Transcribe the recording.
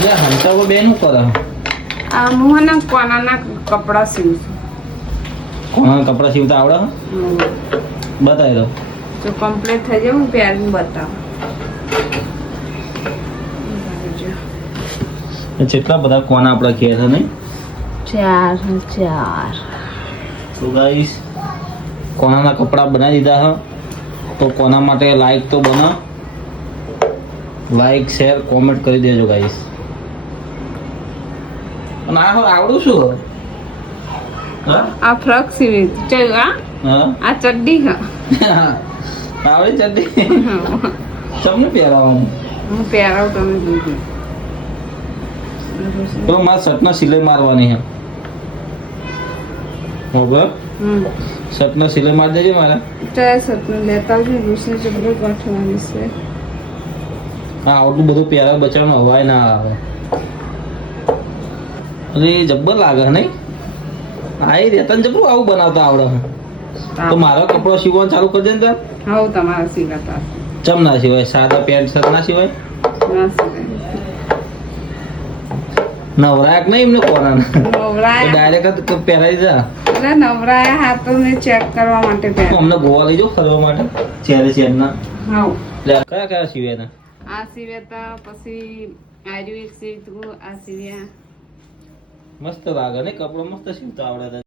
એટલે હંતાવો બેન શું કરે? આ હું કોનાના કપડા સીવું છું. કોના કપડા સીવતા આવડે? બતાવી દો. જો કમ્પ્લીટ થઈ જાય હું પહેરીને બતાવું. કેટલા બધા કોના આપણા ઘેર છે નહીં? 4 તો ગાઈસ કોનાના કપડા બનાવી દીધા છે. તો કોના માટે લાઈક તો બના, લાઈક શેર કોમેન્ટ કરી દેજો ગાઈસ. અને આ આવડું શું? હા આ ફ્રોક સીવી ચલ આ હા આ ચડ્ડી હા આવડી ચડ્ડી તમને પહેરાવું હું પહેરાવ તમે જોજો. તો મારા શર્ટના સિલાઈ મારવાની છે. બરાબર શર્ટના સિલાઈ મારી દેજે મારા. ચાલ સતનું લેતા આવજો. રૂસને જબરો ગોઠવવાની છે. હા આટલું બધું પહેરા બચાવમાં હવાય ના આવે. અરે જબ્બર લાગે નહીં? હા એ રેતન જબરું આવું બનાવતા આવડે. તો મારો કપડો સીવવાનું ચાલુ કરી દે ને તાર. હા તમારા સિવાતા ચમ ના સિવાય? સાદા પેન્ટ શર્ટ ના સિવાય? ના સિવાય નવરાક નહીં એમને કોના નવરાયા ડાયરેક્ટ પહેરાઈ જા. એટલે નવરાયા હાથોને ચેક કરવા માટે પહેર. અમને ગોવા લઈ જાઓ ફરવા માટે ચેરના. હા કયા કયા સિવાય? આ સિવ્યાતા પછી આર્યુ એક સીવું આ સિવ્યા. મસ્ત લાગે ને કપડો મસ્ત સીવતા આવડે.